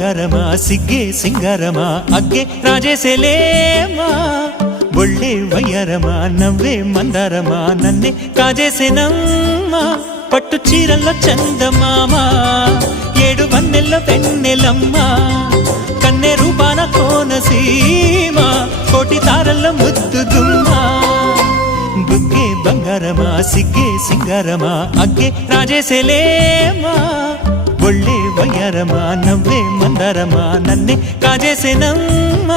ಬಂಗಾರಮ್ಮ ಸಿಗ್ಗೆ ಸಿಂಗಾರಮ್ಮ ಅಗ್ಗೆ ರಾಜೇಸೆಲೇಮ್ಮ ಒಳ್ಳೆ ವಯ್ಯಾರಮ್ಮ ನವ್ವే మందారಮ್ಮ నన్నే కాజేసేనమ్మ పట్టు చీరల్లో చందమామ ఏడు వన్నెల్ల వెన్నెలమ్మ కన్నె రూపాన కోనసీమ కోటి తారల్ల ముద్దు దుమ్మ బుగ్గే బంగారమ సిగ్గే సింగారమ అగ్గే రాజేసెలేమ ఒళ్ళే వయ్యారమ నవ్వే మందారమ నన్నే కాజేసేనమ్మ